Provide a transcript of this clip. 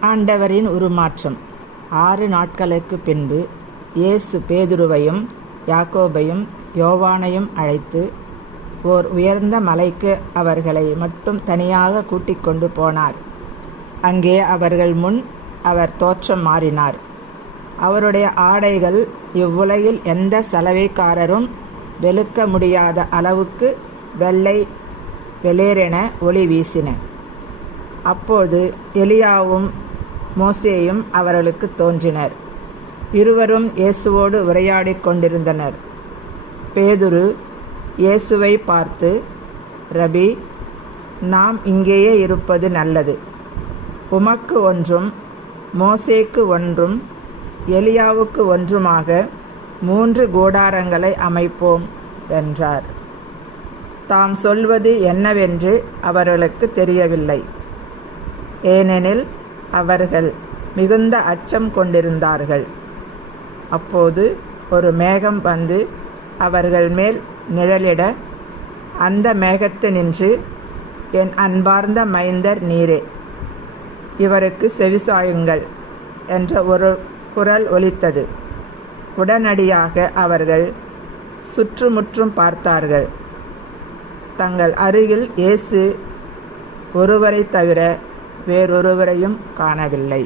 ஆண்டவரின் உருமாற்றம். ஆறு நாட்களுக்கு பின்பு இயேசு பேதுருவையும் யாக்கோபையும் யோவானையும் அழைத்து ஓர் உயர்ந்த மலைக்கு அவர்களை மட்டும் தனியாக கூட்டிக் கொண்டு போனார். அங்கே அவர்கள் முன் அவர் தோற்றம் மாறினார். அவருடைய ஆடைகள் இவ்வுலகில் எந்த சலவைக்காரரும் வெளுக்க முடியாத அளவுக்கு வெள்ளை வெளிரென ஒளி வீசின. அப்போது எலியாவும் மோசேயும் அவர்களுக்கு தோன்றினர். இருவரும் இயேசுவோடு உரையாடிக் கொண்டிருந்தனர். பேதுரு இயேசுவை பார்த்து ரபி நாம் இங்கேயே இருப்பது நல்லது. உமக்கு ஒன்றும் மோசேக்கு ஒன்றும் எலியாவுக்கு ஒன்றுமாக மூன்று கூடாரங்களை அமைப்போம் என்றார். தாம் சொல்வது என்னவென்று அவர்களுக்கு தெரியவில்லை. ஏனெனில் அவர்கள் மிகுந்த அச்சம் கொண்டிருந்தார்கள். அப்போது ஒரு மேகம் வந்து அவர்கள் மேல் நிழலிட அந்த மேகத்து நின்று என் அன்பார்ந்த மைந்தர் நீரே இவருக்கு செவிசாயுங்கள் என்ற ஒரு குரல் ஒலித்தது. உடனடியாக அவர்கள் சுற்றுமுற்றும் பார்த்தார்கள். தங்கள் அருகில் இயேசு ஒருவரை தவிர வேறொருவரையும் காணவில்லை.